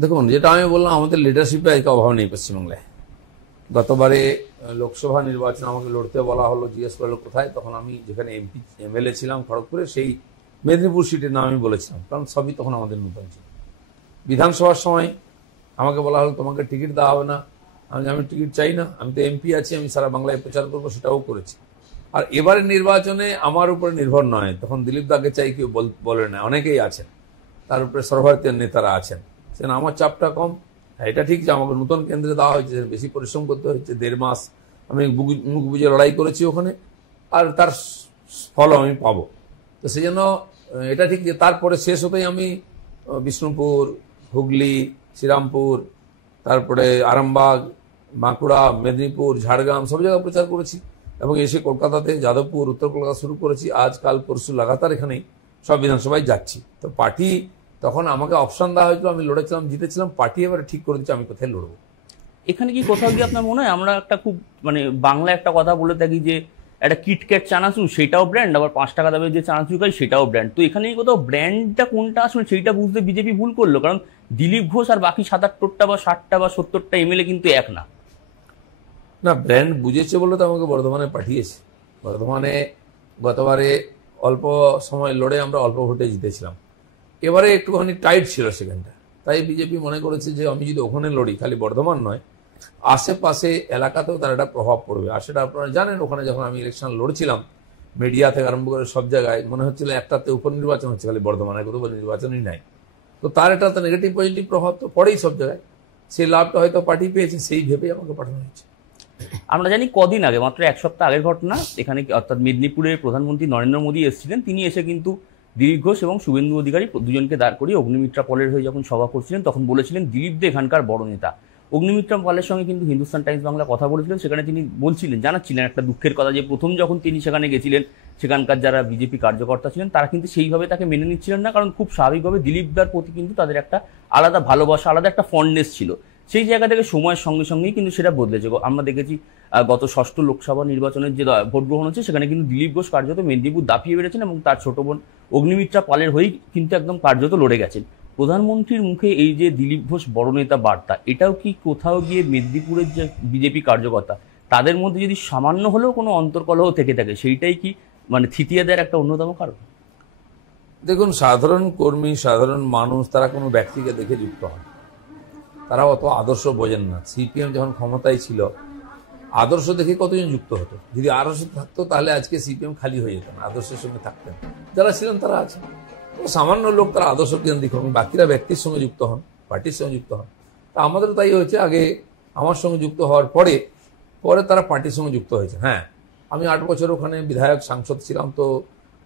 দেখুন, যেটা আমি বললাম, আমাদের লিডারশিপে আজকে অভাব নেই পশ্চিমবাংলায়। গতবারে লোকসভা নির্বাচন আমাকে লড়তে বলা হলো, জিজ্ঞেস করলো কোথায়, তখন আমি যেখানে এমএলএ ছিলাম খড়গপুরে, সেই মেদিনীপুর সিটের নাম আমি বলেছিলাম, কারণ সবই তখন আমাদের নতুন ছিল। বিধানসভার সময় আমাকে বলা হলো তোমাকে টিকিট দেওয়া হবে না। আমি টিকিট চাই না, আমি তো এমপি আছি, আমি সারা বাংলায় প্রচার করবো, সেটাও করেছি। আর এবারে নির্বাচনে আমার উপরে নির্ভর নয়, তখন দিলীপ দাকে চাই কেউ বলে না, অনেকেই আছেন, তার উপরে সর্বভারতীয় নেতারা আছেন, সেখানে আমার চাপটা কম। হ্যাঁ, এটা ঠিক যে আমাকে নতুন কেন্দ্রে দেওয়া হয়েছে, বেশি পরিশ্রম করতে হচ্ছে, 1.5 মাস আমি মুখ বুঝে লড়াই করেছি ওখানে, আর তার ফল আমি পাবো। তো সেই জন্য এটা ঠিক যে তারপরে শেষ হতেই আমি বিষ্ণুপুর, হুগলি, শ্রীরামপুর, তারপরে আরামবাগ, বাঁকুড়া, মেদিনীপুর, ঝাড়গ্রাম সব জায়গায় প্রচার করেছি, এবং এসে কলকাতাতে যাদবপুর, উত্তর কলকাতা শুরু করেছি। আজ কাল পরশু লাগাতার এখানেই সব বিধানসভায় যাচ্ছি। তো পার্টি তখন আমাকে অপশন দেওয়া হয়েছিল, আমি লড়েছিলাম, জিতেছিলাম, পার্টি এবারে ঠিক করে দিচ্ছে আমি কোথায় লড়বো। এখানে কি কোথাও গিয়ে আপনার মনে হয়, আমরা একটা খুব বাংলা একটা কথা বলে থাকি যে একটা কিটক্যাট চানাচুর সেটাও ব্র্যান্ড, আবার 5 টাকা দামের যে চানাচুর খাই সেটাও ব্র্যান্ড, তো এখানে কোথাও ব্র্যান্ডটা কোনটা আসলে সেইটা বুঝতে বিজেপি ভুল করলো? কারণ দিলীপ ঘোষ আর বাকি 77টা বা 60টা বা 70টা এমএলএ কিন্তু এক না। না, ব্র্যান্ড বুঝেছে বলে তো আমাকে বর্ধমানে পাঠিয়েছে। বর্ধমানে গতবারে অল্প সময় লড়ে আমরা অল্প ভোটে জিতেছিলাম, এবারে একটুখানি টাইট ছিল সেখানটা, তাই বিজেপি মনে করেছে যে আমি যদি ওখানে লড়ি, খালি বর্ধমান নয়, আশেপাশে এলাকাতেও তার একটা প্রভাব পড়বে। আর সেটা আপনারা জানেন, ওখানে যখন আমি ইলেকশন লড়ছিলাম, মিডিয়া থেকে আরম্ভ করে সব জায়গায় মনে হচ্ছিল একটাতে উপনির্বাচন হচ্ছে, খালি বর্ধমানে কোনো নির্বাচনই নাই। তো তার একটা তো নেগেটিভ পজিটিভ প্রভাব তো পড়েই সব জায়গায়, সেই লাভটা হয়তো পার্টি পেয়েছে, সেই ভেবেই আমাকে পাঠানো হয়েছে। আমরা জানি কদিন আগে, মাত্র 1 সপ্তাহ আগের ঘটনা, এখানে অর্থাৎ মেদিনীপুরের প্রধানমন্ত্রী নরেন্দ্র মোদী এসেছিলেন। তিনি এসে কিন্তু দিলীপ ঘোষ এবং শুভেন্দু অধিকারী দুজনকে দাঁড় করিয়ে অগ্নিমিত্রা পলের হয়ে যখন সভা করছিলেন, তখন বলেছিলেন দিলীপ দে এখানকার বড় নেতা। অগ্নিমিত্রা পলের সঙ্গে কিন্তু হিন্দুস্তান টাইমস বাংলা কথা বলেছিলেন, সেখানে তিনি বলছিলেন, জানাচ্ছিলেন একটা দুঃখের কথা, যে প্রথম যখন তিনি সেখানে গেছিলেন, সেখানকার যারা বিজেপি কার্যকর্তা ছিলেন তারা কিন্তু সেইভাবে তাকে মেনে নিচ্ছিলেন না, কারণ খুব স্বাভাবিকভাবে দিলীপ দার প্রতি কিন্তু তাদের একটা আলাদা ভালোবাসা, আলাদা একটা ফন্ডনেস ছিল। সেই জায়গা থেকে সময়ের সঙ্গে সঙ্গেই কিন্তু সেটা বদলেছে। আমরা দেখেছি গত 6ষ্ঠ লোকসভা নির্বাচনের যে ভোট গ্রহণ হচ্ছে, সেখানে কিন্তু দিলীপ ঘোষ কার্যত মেদিনীপুর দাপিয়ে বেড়েছেন, এবং তার ছোট বোন অগ্নিমিত্রা পালের হয়েই কিন্তু একদম কার্যত লড়ে গেছেন। প্রধানমন্ত্রীর মুখে এই যে দিলীপ ঘোষ বড় নেতা বার্তা, এটাও কি কোথাও গিয়ে মেদিনীপুরের যে বিজেপি কার্যকর্তা, তাদের মধ্যে যদি সামান্য হলেও কোনো অন্তর্কলহ থেকে থাকে, সেইটাই কি থিতিয়ে দেওয়ার একটা অন্যতম কারণ? দেখুন, সাধারণ কর্মী, সাধারণ মানুষ, তারা কোনো ব্যক্তিকে দেখে যুক্ত হয়, তারা অত আদর্শ বোঝেন না। সিপিএম যখন ক্ষমতায় ছিল, আদর্শ দেখে কতজন যুক্ত হতো? যদি আদর্শ থাকতো তাহলে আজকে সিপিএম খালি হয়ে যেত না, আদর্শের সঙ্গে থাকতেন যারা ছিলেন তারা আছেন। সামান্য লোক তারা আদর্শ কেন্দ্রিক হন, বাকিরা ব্যক্তির সঙ্গে যুক্ত হন, পার্টির সঙ্গে যুক্ত হন। তা আমাদেরও তাই হয়েছে, আগে আমার সঙ্গে যুক্ত হওয়ার পরে পরে তারা পার্টির সঙ্গে যুক্ত হয়েছে। হ্যাঁ, আমি 8 বছর ওখানে বিধায়ক সাংসদ ছিলাম, তো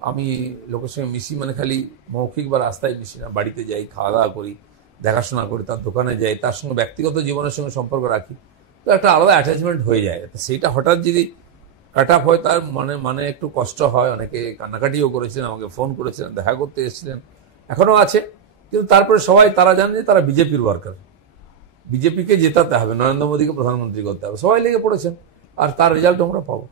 আমি লোকের সঙ্গে মিশি, খালি মৌখিক বা রাস্তায় মিশি না, বাড়িতে যাই, খাওয়া দাওয়া করি, দেখাশোনা করি, তার দোকানে যাই, তার সঙ্গে ব্যক্তিগত জীবনের সঙ্গে সম্পর্ক রাখি, তো একটা আলাদা অ্যাটাচমেন্ট হয়ে যায়। সেইটা হঠাৎ যদি কাট আপ হয়, তার মানে একটু কষ্ট হয়। অনেকে কান্নাকাটিও করেছিলেন, আমাকে ফোন করেছিলেন, দেখা করতে এসেছিলেন, এখনো আছে। কিন্তু তারপরে সবাই তারা জানেন যে তারা বিজেপির ওয়ার্কার, বিজেপিকে জেতাতে হবে, নরেন্দ্র মোদীকে প্রধানমন্ত্রী করতে হবে, সবাই লেগে পড়েছেন, আর তার রেজাল্ট আমরা পাবো।